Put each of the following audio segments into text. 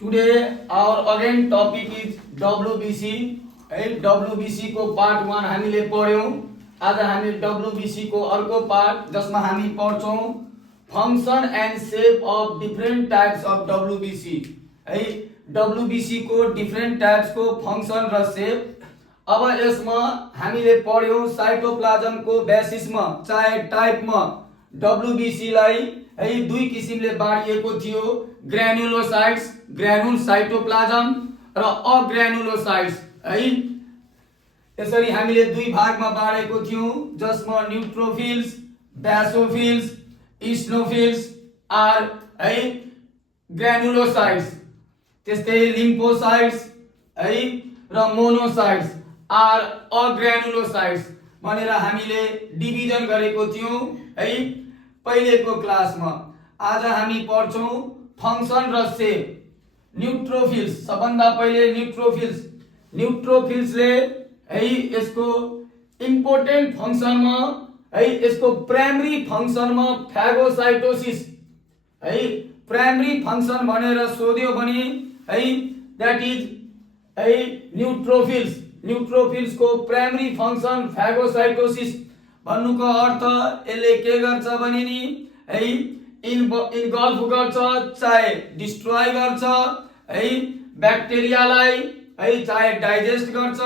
Today our again topic is WBC. है WBC को part 1 हामीले पढ्यौं। आज हामी WBC को अर्को पार्ट जसमा हामी पढ्छौं function and shape of different types of WBC। है WBC को डिफरेंट टाइप्स को फंक्शन र शेप। अब यसमा हामीले पढ्यौं साइटोप्लाज्म को बेसिसमा चाहे टाइपमा WBC लाई है दुई किसिमले बाँडिएको थियो, ग्रानुलोसाइट्स ग्रानुल साइटोप्लाज्म र अग्रानुलोसाइट्स। है यसरी हामीले दुई भागमा बाँडेको थियौं जसमा न्यूट्रोफिल्स, बेसोफिल्स, इस्नोफिल्स आर है ग्रानुलोसाइट्स, त्यस्तै लिम्फोसाइट्स है र मोनोसाइट्स आर अग्रानुलोसाइट्स भनेर हामीले डिभिजन गरेको थियौं है पहिलेको क्लासमा। आज हामी पढ्छौं फंक्शन र शेप। न्यूट्रोफिल्स सबभन्दा पहिले न्यूट्रोफिल्सले है यसको इम्पोर्टेन्ट फंक्शनमा है यसको प्राइमरी फंक्शनमा फागोसाइटोसिस है प्राइमरी फंक्शन भनेर सोध्यो भने है दैट इज है न्यूट्रोफिल्स को प्राइमरी फंक्शन फागोसाइटोसिस भन्नुको अर्थ यसले के गर्छ भने नि है इन्गल्फ गर्छ चाहे डिस्ट्रोय गर्छ है ब्याक्टेरियालाई है चाहे डाइजेस्ट गर्छ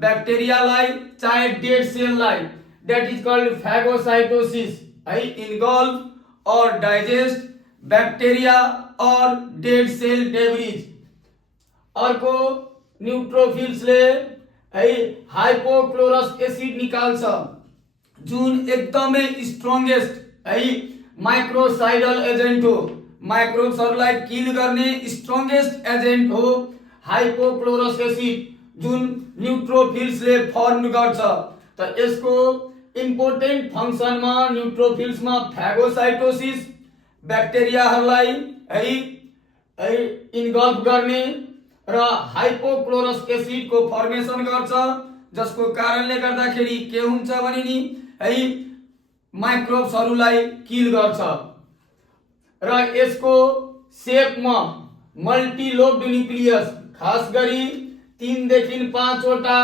ब्याक्टेरियालाई चाहे डेड सेललाई, दैट इज कॉल्ड फागोसाइटोसिस। है इन्गल्फ और डाइजेस्ट बैक्टेरिया और डेड सेल डेब्रिज। अर्को न्यूट्रोफिल्सले है हाइपोक्लोरस एसिड निकाल्छ जुन एकदमै स्ट्रंगेस्ट है माइक्रोसाइडल एजेंट हो, माइक्रोब्सहरुलाई किल गर्ने स्ट्रंगेस्ट एजेंट हो हाइपोक्लोरस एसिड जुन न्यूट्रोफिल्सले फर्म गर्छ। त यसको इम्पोर्टेन्ट फंक्शनमा न्यूट्रोफिल्समा फागोसाइटोसिस ब्याक्टेरियाहरुलाई है इन्गल्फ गर्ने र हाइपोक्लोरस एसिड को फर्मेसन गर्छ जसको कारणले गर्दाखेरि के हुन्छ भने नि है माइक्रोब्सहरुलाई किल गर्छ। र यसको शेपमा मल्टिलोब्ड न्यूक्लियस खास गरी 3 देखि 5 वटा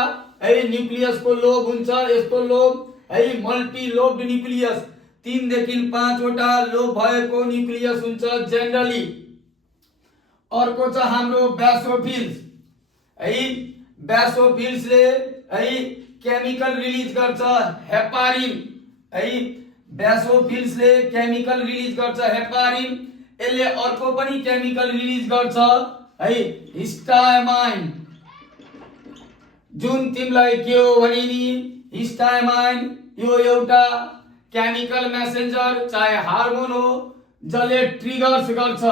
है न्यूक्लियस को लोब हुन्छ। यसको लोब है मल्टिलोब्ड न्यूक्लियस 3 देखि 5 वटा लोब भएको न्यूक्लियस हुन्छ जनरली। अर्को छ हाम्रो बेसोफिल्स। है बेसोफिल्सले है केमिकल रिलीज गर्छ हेपारिन। है बेसोफिल्सले केमिकल रिलीज गर्छ हेपारिन। यसले अर्को पनि केमिकल रिलीज गर्छ है हिस्टामाइन जुन तिमीलाई के हो भने नि हिस्टामाइन यो एउटा केमिकल मेसेन्जर चाहे हार्मोन हो जसले ट्रिगर्स गर्छ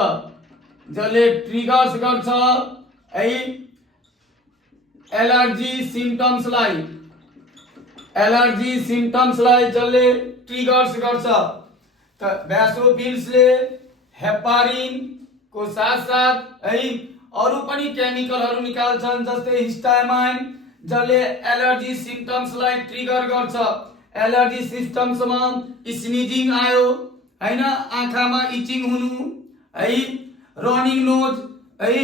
है एलर्जी सिम्पटम्सलाई जसले ट्रिगर्स गर्छ। त बेसोफिल्सले हेपारिन को साथ है अरु पनि केमिकलहरु निकाल्छन् जस्तै हिस्टामाइन जसले एलर्जी सिम्पटम्सलाई ट्रिगर गर्छ। एलर्जी सिम्पटम्समा स्निजिङ आयो हैन, आँखामा इचिङ हुनु है, रनिङ नोज है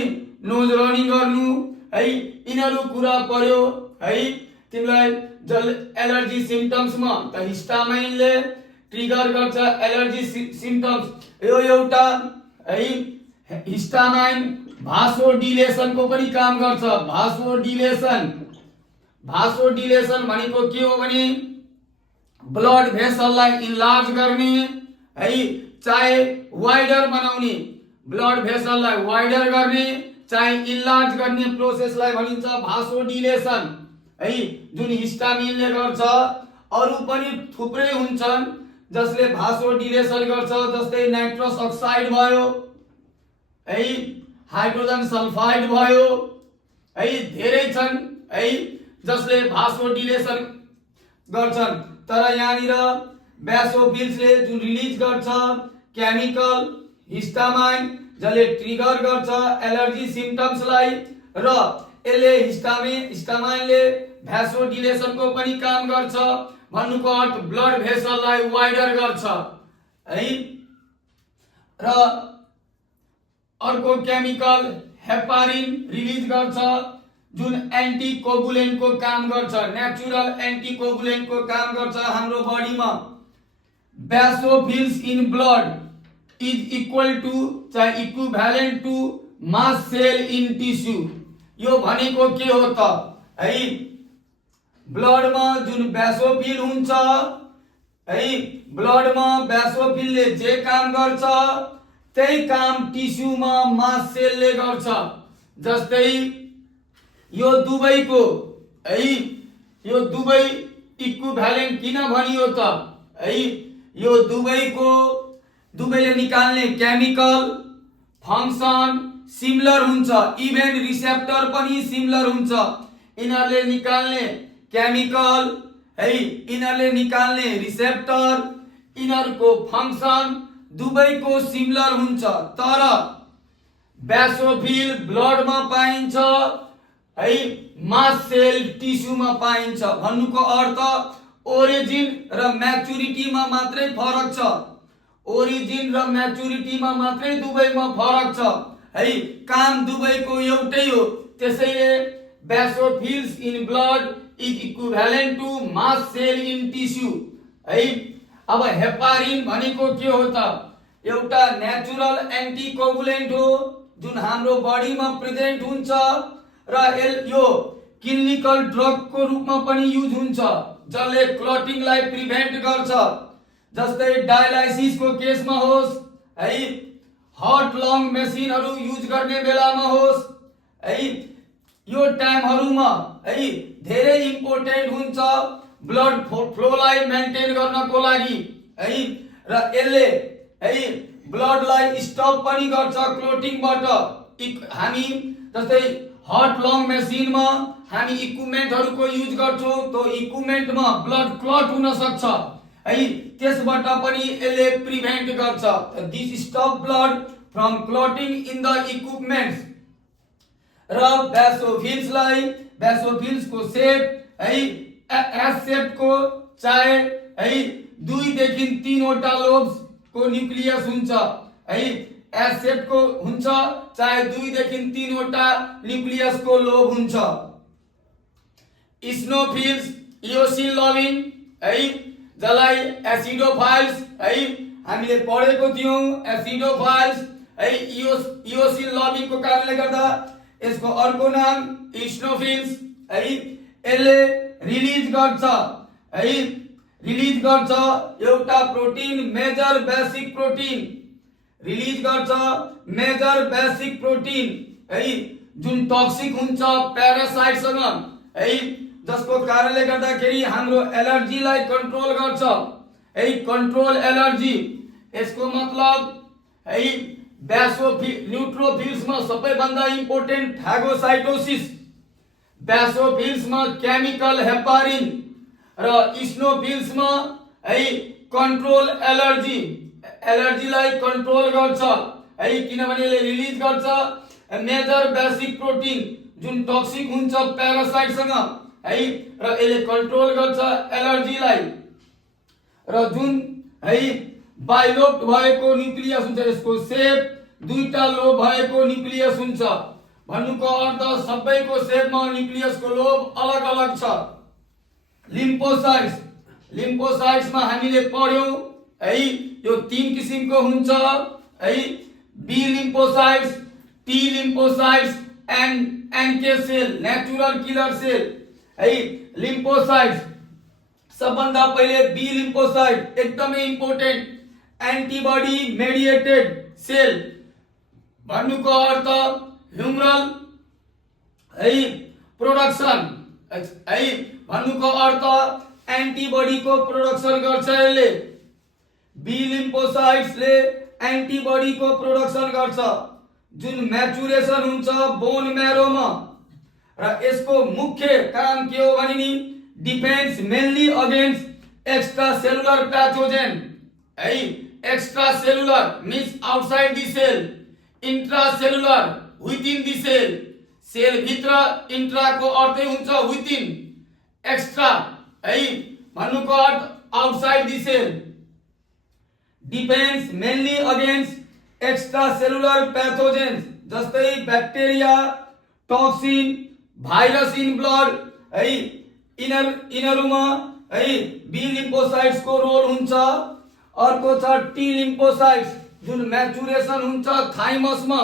नोज रनिङ गर्नु है, यिनीहरु कुरा पर्यो है तिमीलाई जल एलर्जी सिम्पटम्समा। त हिस्टामाइनले ट्रिगर गर्छ एलर्जी सिम्पटम्स। यो एउटा है हिस्टामाइन भासोडिलेसन को पनि काम गर्छ। भासोडिलेसन भनेको के हो भने ब्लड भेसललाई इन्लार्ज गर्ने है चाहे वाइडर बनाउने, ब्लड भेसललाई वाइडर गर्ने चाहे इन्लार्ज गर्ने प्रोसेसलाई भनिन्छ भासोडिलेसन है जुन हिस्टामिनले गर्छ। अरु पनि थुप्रै हुन्छन् जसले भासोडिलेसन गर्छ जस्तै नाइट्रस अक्साइड भयो है, हाइड्रोजन सल्फाइड भयो है, धेरै छन् है जसले भासोडिलेसन गर्छन्। तर यहाँनिर बेसोफिल्सले जुन रिलीज गर्छ केमिकल हिस्टामाइन जसले ट्रिगर गर्छ एलर्जी सिम्पटम्सलाई र यसले हिस्टामाइनले भासोडिलेसन को पनि काम गर्छ भन्नुको अर्थ ब्लड भेसललाई वाइडर गर्छ है। र अर्को केमिकल हेपारिन रिलिज गर्छ जुन एन्टिकोगुलेन्ट को काम गर्छ, नेचुरल एन्टिकोगुलेन्ट को काम गर्छ हाम्रो बडीमा। Basophils in blood is equal to चाहे equivalent to mast cell in tissue. यो भनेको के हो त है, ब्लडमा जुन बेसोफिल हुन्छ है, ब्लडमा बेसोफिलले जे काम गर्छ त्यही काम टिस्यूमा मास सेलले गर्छ। जस्तै यो दुवैको है, यो दुवै इक्विभ्यालेन्ट किन भनियो त है, यो दुवैले निकाल्ने केमिकल फंक्सन सिमिलर हुन्छ, इभेन रिसेप्टर पनि सिमिलर हुन्छ। यिनीहरूले निकाल्ने केमिकल है, यिनीहरूले निकाल्ने रिसेप्टर, यिनीहरूको फंक्सन दुवैको सिमिलर हुन्छ। तर बेसोफिल ब्लडमा पाइन्छ है, मास सेल टिस्यूमा पाइन्छ। भन्नुको अर्थ ओरिजिन र म्याचुरिटीमा मात्रै फरक छ, ओरिजिन र म्याचुरिटीमा मात्रै दुवैमा फरक छ है, काम दुवैको एउटै हो। त्यसैले basophils in blood is equivalent to mast cell in tissue है। अब हेपारिन भनेको के हो त, एउटा नेचुरल एन्टिकोगुलेन्ट हो जुन हाम्रो बडीमा प्रेजेन्ट हुन्छ र यो क्लिनिकल ड्रग को रूपमा पनि युज हुन्छ, जसले क्लटिङलाई प्रिभेन्ट गर्छ। जस्तै डायलाइसिस को केसमा होस् है, हार्ट लङ मेसिनहरु युज गर्ने बेलामा होस् है, यो टाइमहरुमा है धेरै इम्पोर्टेन्ट हुन्छ ब्लड फ्लोलाई मेन्टेन गर्नको लागि है, र यसले है ब्लडलाई स्टप पनि गर्छ क्लोटिङबाट। हामी जस्तै हार्ट लङ मेसिनमा हामी इक्विपमेन्टहरुको युज गर्छौं, तो इक्विपमेन्टमा ब्लड क्लट हुन सक्छ है, त्यसबाट पनि यसले प्रिभेन्ट गर्छ। This stop blood from clotting in the equipments. र बेसोफिल्स को शेप है एस शेप को चाहे है 2 देखि 3 वटा लोब्स को न्यूक्लियस हुन्छ है, एस शेप को हुन्छ चाहे 2 देखि 3 वटा न्यूक्लियस को लोब हुन्छ। इस्नोफिल्स इओसिनोफिल है, जसलाई एसिडोफाइल्स है हामीले पढेको थियौं, एसिडोफाइल्स है इओसिनोफिल को कारणले गर्दा यसको अर्को नाम इस्नोफिल्स है। यसले रिलिज गर्छ है, रिलिज गर्छ एउटा protein major basic protein, release गर्छ मेजर बेसिक प्रोटिन है, जुन टक्सिक हुन्छ प्यारासाइटसँग है, जसको कारणले गर्दाखेरि हाम्रो एलर्जीलाई कन्ट्रोल गर्छ है, कन्ट्रोल एलर्जी। यसको मतलब है बेसोफिल न्यूट्रोफिल्समा सबैभन्दा इम्पोर्टेन्ट फागोसाइटोसिस, बेसोफिल्समा केमिकल हेपारिन र इस्नोफिल्समा है कन्ट्रोल एलर्जी, एलर्जीलाई कन्ट्रोल गर्छ है, किनभने यसले रिलिज गर्छ मेजर बेसिक प्रोटिन जुन टक्सिक हुन्छ प्यारासाइटसँग है, र यसले कन्ट्रोल गर्छ एलर्जीलाई। र जुन है बाइलोब भएको न्यूक्लियस हुन्छ, यसको शेप 2टा लोब भएको न्यूक्लियस हुन्छ। भन्नुको अर्थ सबैको शेपमा न्यूक्लियसको लोब अलग अलग छ। लिम्फोसाइट्स, लिम्फोसाइट्समा हामीले पढ्यौं है यो 3 किसिमको हुन्छ है, B lymphocytes, T lymphocytes and NK cell, natural killer cell है। लिम्फोसाइट्स सबभन्दा पहिले बी लिम्फोसाइट एकदमै इम्पोर्टेन्ट एन्टिबडी मेडिएटेड सेल। भन्नुको अर्थ ह्युमरल है प्रोडक्सन है, भन्नुको अर्थ एन्टिबडी को प्रोडक्सन गर्छ यसले। बी लिम्फोसाइट्सले एन्टिबडी को प्रोडक्सन गर्छ जुन म्याचुरेसन हुन्छ बोन म्यारोमा, र यसको मुख्य काम के हो भने नि defence mainly against extracellular pathogen है। Extracellular means outside the cell, intracellular within the cell. Cell भित्र इंट्रा को अर्थ हुन्छ विदिन, एक्स्ट्रा है भन्नुको अर्थ outside the cell. Defence mainly against extracellular pathogens जस्तै bacteria, toxin, virus in blood है यिनीहरुमा है बी लिम्फोसाइट्स को रोल हुन्छ। अर्को छ टी लिम्फोसाइट्स जुन म्याचुरेसन हुन्छ थाइमसमा।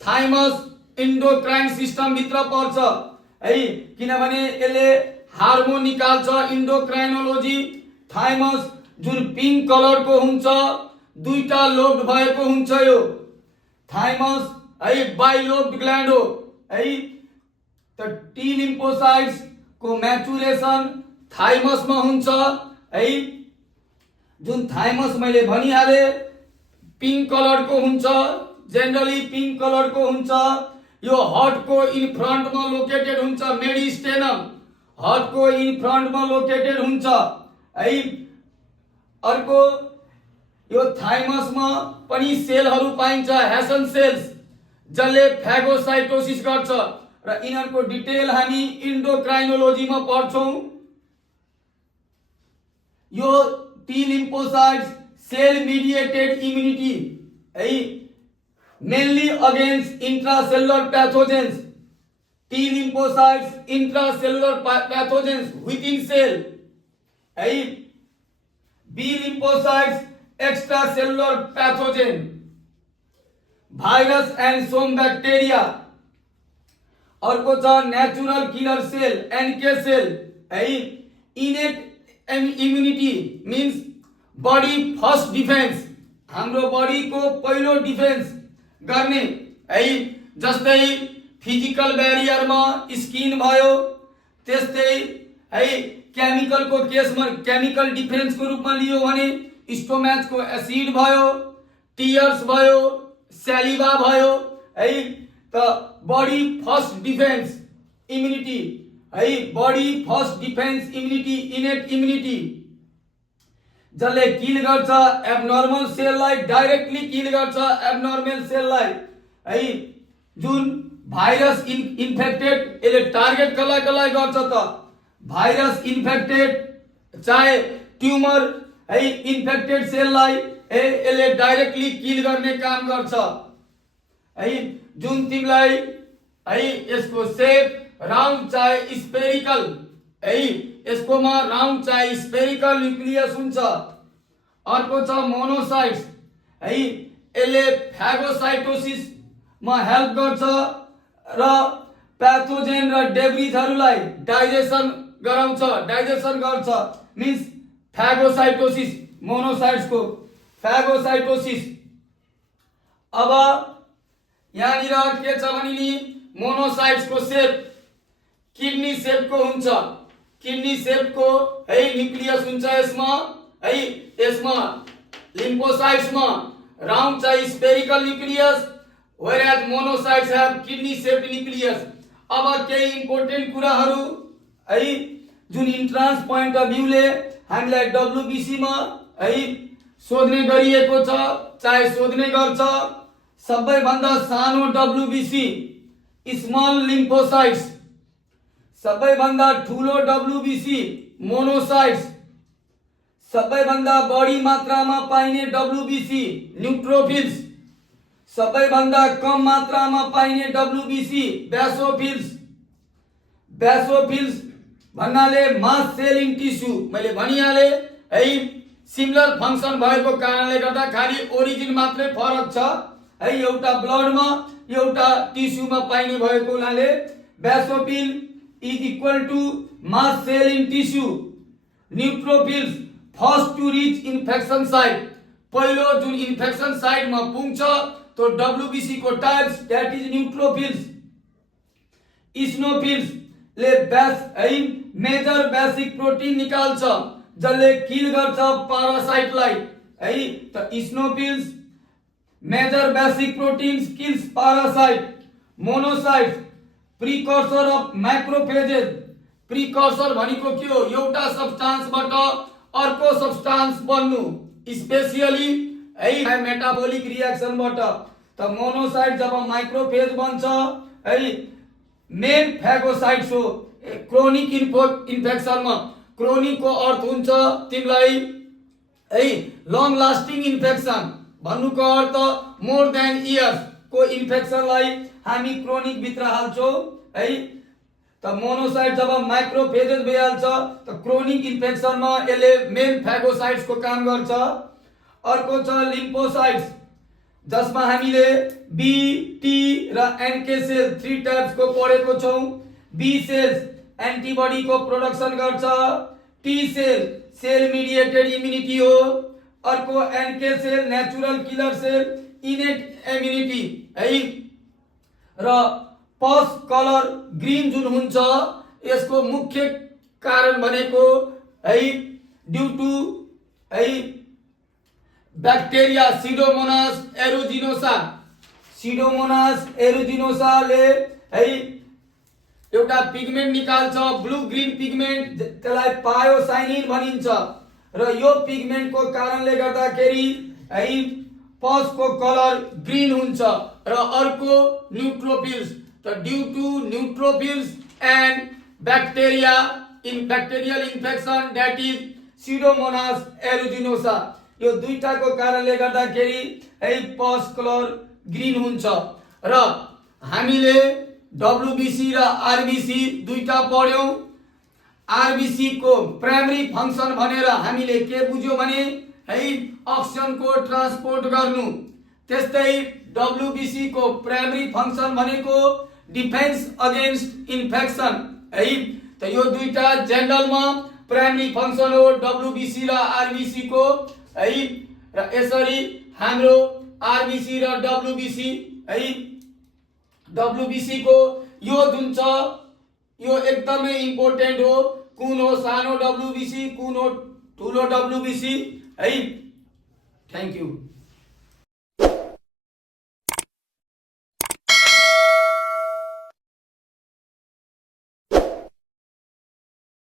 थाइमस इन्डोक्राइन सिस्टम भित्र पर्छ है, किनभने यसले हार्मोन निकाल्छ। इन्डोक्राइनोलोजी थाइमस जुन पिंक कलर को हुन्छ, दुईटा लोब भएको हुन्छ। यो थाइमस है बाइलोब्ड ग्ल्यान्ड हो है। त टी लिम्फोसाइट्स को मैचुरेशन थाइमस में हुन्छ है। जुन थाइमस मैले भनिहाले पिंक कलर को हुन्छ, जनरली पिंक कलर को हुन्छ। यो हार्ट को इन फ्रंट में लोकेटेड हुन्छ। मेडिस्टेनम हार्ट को इन फ्रंट में लोकेटेड हुन्छ है। अर्को यो थाइमस में पनि सेलहरु पाइन्छ, हेसन सेल्स, जसले फेगोसाइटोसिस गर्छ र यिनीहरुको डिटेल हामी इन्डोक्राइनोलोजी में पढ्छौं। यो T lymphocytes cell mediated immunity है, mainly against intracellular pathogens. T lymphocytes intracellular pathogens within cell है। B lymphocytes extracellular pathogen, virus and some bacteria. अर्को छ natural killer cell NK cell है। Innate immunity means body first defence, हाम्रो body को पहिलो defence गर्ने है। जस्तै फिजिकल बैरियर में स्किन भयो, त्यस्तै है केमिकल को केस में केमिकल डिफेन्स को रूप में लियो भने स्टोमैच को एसिड भयो, टीयर्स भयो, सैलिवा भयो है। त बॉडी फर्स्ट डिफेन्स इम्युनिटी है, body first defence immunity, इनेट immunity, जसले किल गर्छ एबनर्मल सेललाई, डाइरेक्टली किल गर्छ एबनर्मल सेललाई है। जुन भाइरस इन्फेक्टेड यसले टार्गेट कसलाई गर्छ त भाइरस इन्फेक्टेड चाहे ट्युमर है इन्फेक्टेड सेललाई यसले डाइरेक्टली किल गर्ने काम गर्छ है। जुन तिमीलाई है यसको सेप राउन्ड चाहे स्पेरिकल है, यसकोमा राउन्ड चाहे स्पेरिकल न्यूक्लियस हुन्छ। अर्को छ मोनोसाइट्स है, यसले फेगोसाइटोसिस मा हेल्प गर्छ र पैथोजेन र डेब्रिजहरुलाई डाइजेसन गराउँछ, डाइजेसन गर्छ। मीन्स फेगोसाइटोसिस मोनोसाइट्स को फेगोसाइटोसिस। अब यहाँनिर के छ भने नि मोनोसाइट्स को सेप किडनी सेप को हुन्छ। किडनी सेप को है न्यूक्लियस हुन्छ यसमा है। यसमा लिम्फोसाइट्स में राउन्ड चाहिँ spherical nucleus, whereas monocytes have kidney shaped nucleus। अब केही इम्पोर्टेन्ट कुराहरु है जुन इन्ट्रान्स पॉइंट अफ भ्यू ले हामीलाई डब्ल्युबीसी मा है सोध्ने गरिएको छ, चाहे सोध्ने गर्छ। सबैभन्दा सानो डब्ल्युबीसी स्मल लिम्फोसाइट्स, सबैभन्दा ठूलो डब्ल्युबीसी मोनोसाइट्स, सबैभन्दा बढी मात्रामा पाइने डब्ल्युबीसी न्यूट्रोफिल्स, सबैभन्दा कम मात्रामा पाइने डब्ल्युबीसी बेसोफिल्स। बेसोफिल्स भन्नाले मास सेल इन टिस्यु, मैले भनिहाले है सिमिलर फंक्सन भएको कारणले गर्दा खाली ओरिजिन मात्रै फरक छ है, एउटा ब्लडमा एउटा टिस्युमा पाइने भएको हुनाले basophil is equal to mast cell in tissue. Neutrophils first to reach infection site, पहिलो जुन इन्फेक्शन साइट मा पुग्छ तो डब्ल्युबीसी को types that is neutrophils. Eosinophils ले मेजर बेसिक प्रोटीन निकाल्छ जसले किल गर्छ पारासाइटलाई है। त eosinophils major basic proteins kills parasite. Monocytes precursor of macrophages. Precursor भनेको के हो? एउटा सब्स्टान्सबाट अर्को सब्स्टान्स बन्नु, स्पेशली है मेटाबोलिक रिएक्सनबाट। त मोनोसाइट जब माइक्रोफेज बन्छ है मेन फेगोसाइट्स हो। क्रोनिक इन्फेक्शन में क्रोनिक को अर्थ हुन्छ तिमीलाई है लङ लास्टिङ इन्फेक्शन, भन्नुको अर्थ मोर देन इयर्स को इन्फेक्सनलाई हामी क्रोनिक भित्र हाल्छौँ है। त मोनोसाइट जब माइक्रोफेजेस भइहाल्छ त क्रोनिक इन्फेक्सनमा यसले मेन फेगोसाइट्सको काम गर्छ। अर्को छ लिम्फोसाइट्स जसमा हामीले बी टी र एनके सेल 3 टाइप्सको पढेको छौँ। बी सेल्स एन्टिबडीको प्रोडक्सन गर्छ, T cell cell mediated immunity हो, अर्को NK cell natural killer cell innate immunity है। र पस कलर ग्रीन जुन हुन्छ यसको मुख्य कारण भनेको है ड्यू टु है ब्याक्टेरिया सिडोमोनास एरुजिनोसा। सिडोमोनास एरुजिनोसाले है एउटा पिगमेन्ट निकाल्छ, ब्लू ग्रीन पिगमेन्ट, त्यसलाई पायोसाइनिन भनिन्छ। र यो पिगमेन्टको कारणले गर्दाखेरि है पसको कलर ग्रीन हुन्छ। र अर्को न्यूट्रोफिल्स, त due to neutrophils and bacteria in bacterial infection that is Pseudomonas aeruginosa, यो दुईटाको कारणले गर्दाखेरि है पस कलर ग्रीन हुन्छ। र हामीले डब्ल्युबिसी र आरबिसी दुईटा पढ्यौं। आरबिसी को प्राइमरी फंक्सन भनेर हामीले के बुझ्यौं भने है अक्सिजनको ट्रान्सपोर्ट गर्नु। त्यस्तै डब्ल्युबिसी को प्राइमरी फंक्सन भनेको डिफेन्स अगेन्स्ट इन्फेक्सन है। त यो दुईटा जनरलमा प्राइमरी फंक्सन हो डब्ल्युबिसी र आरबिसी को है। र यसरी हाम्रो आरबिसी र डब्ल्युबिसी है डब्ल्युबिसी को यो जुन छ यो एकदमै इम्पोर्टेन्ट हो। कुन हो सानो डब्ल्युबिसी, कुन हो ठुलो डब्ल्युबिसी है। Thank you.